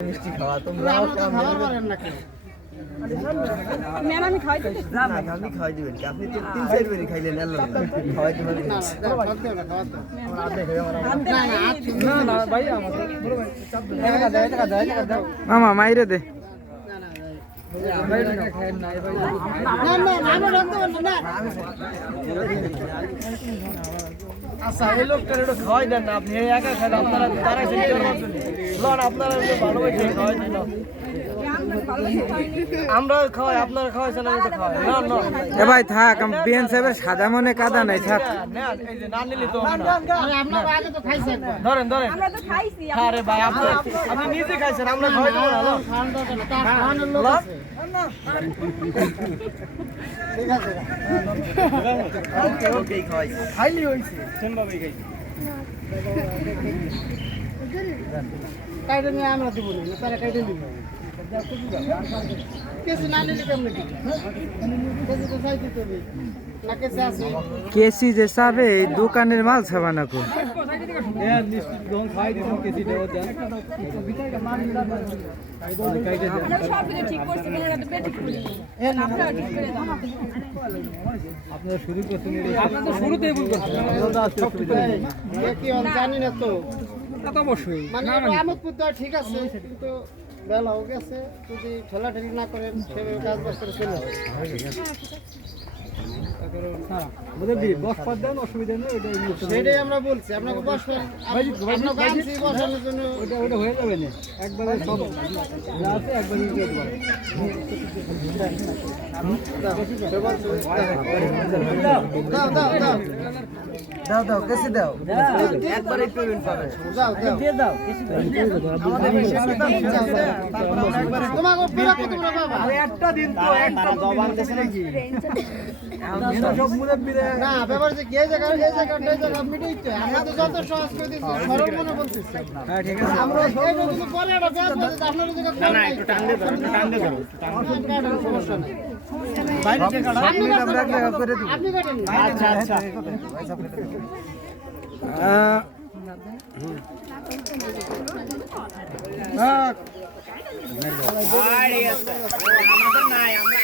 মিষ্টি খাওয়া তোমরা ভালো পারেন না কেন আমি খাই দিই না আপনি খাওয়াই দিবেন কি আপনি তো 3-4 বেরি খাইলেন আল্লাহ খাওয়াই দিবেন না না ভাই আমাকে দাও মামা মাইরে দে আচ্ছা এই লোকটার একটু খাওয়াই দেন না আপনি একা খান আপনারা তারা আপনারা ভালোবাসে খাওয়াই দিন আমরা খাওয়াই আপনারা খাওয়াইছেন আমি তো খাওয়াই না না এ ভাই থাক বিএন সাহেবের সাদা মনে কাদা নাই থাক এই যে না নিলে তো আরে আপনারা আগে তো খাইছেন একবার ধরেন আমরা তো খাইছি আরে ভাই আপনি নিজে খাইছেন আমরা খাওয়াই দেব না খাওয়ানোর লোক আছে ঠিক আছে ওকে ওকে খাওয়াই খাইলি হইছে সেমভাবে খাইছি কাইটে নিয়ে আমরা দিব না তারা কাইটে দিব কেসে না নিলে কেমন কি কেসে তো চাইতে তো না কেসে আছে কেসি যে চাবে এই দোকানের মাল ছাবা না কো শুরুতেই ভুল করছেন কি জানি না তো অবশ্যই মানে আমোদপুর তো ঠিক আছে কিন্তু বেলা হয়ে গেছে যদি ঠেলাঠেলি না করেন সেভাবে কাজ বাজ করে চলে সেটাই আমরা বলছি আপনাকে বসবেন বসানোর জন্য ওটা হয়ে যাবে না একবারে সব আছে একবারে দাও দাও কেসে দাও একবারই পেমেন্ট পাবে দাও দাও দিয়ে দাও তোমাকে পুরো কত বড় বাবা আরে একটা দিন তো একটা জবান দেছে নাকি সব মুরব্বিরে না ব্যাপার যে এই জায়গা মিটাইতে আমরা তো যত সহজ করে দিচ্ছি সরল মনে বলতেছি হ্যাঁ ঠিক আছে আমরা এইটা যদি পরে একটা ব্যাস বলতে আপনারা যদি না একটু টান দিয়ে ধরো সমস্যা নাই বাইরে থেকে আপনি আমরা একটা করে দেব আপনি কাটেন আচ্ছা আচ্ছা আমাদের নাই আমরা